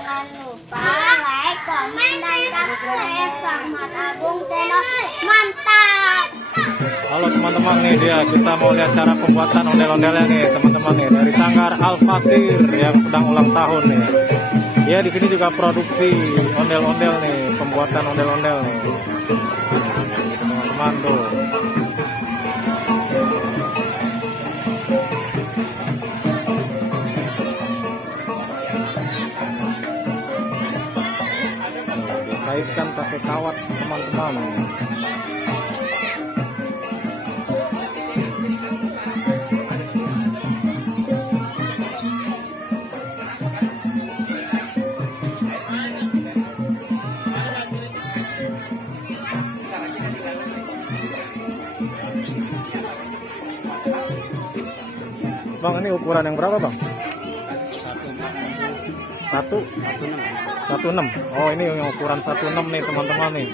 Jangan lupa like, komen, dan subscribe Rahmat Agung Channel. Mantap. Halo teman-teman, nih kita mau lihat cara pembuatan ondel-ondelnya nih teman-teman nih, dari Sanggar Al-Fatir yang sedang ulang tahun nih. Ya, di sini juga produksi ondel-ondel nih, pembuatan ondel-ondel nih. Teman-teman tuh. Kaitkan pakai kawat teman-teman. Bang, ini ukuran yang berapa, Bang? 16. Oh, ini yang ukuran 16 nih teman-teman nih.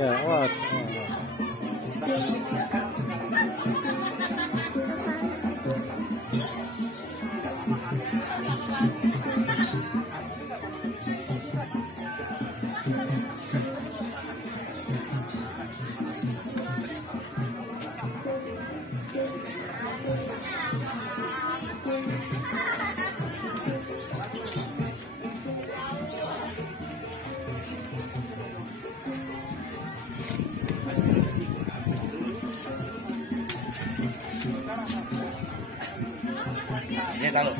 Ya, awas. Ya, tahu.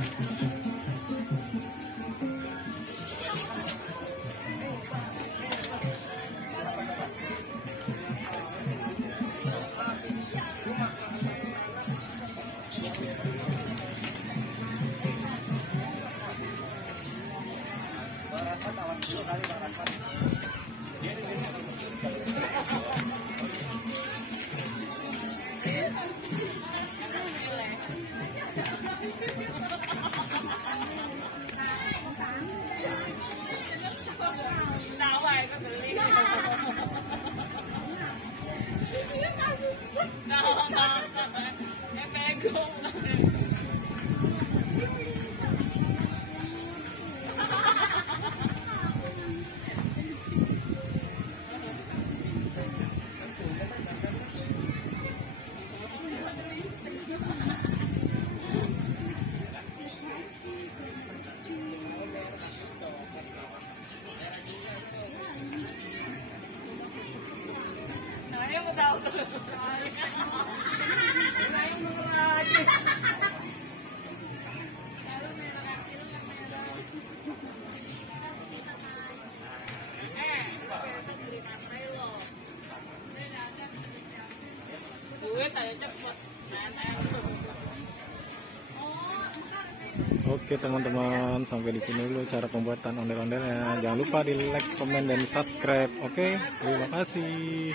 Oke teman-teman, sampai di sini dulu cara pembuatan ondel-ondelnya. Jangan lupa di like, komen, dan subscribe. Oke, terima kasih.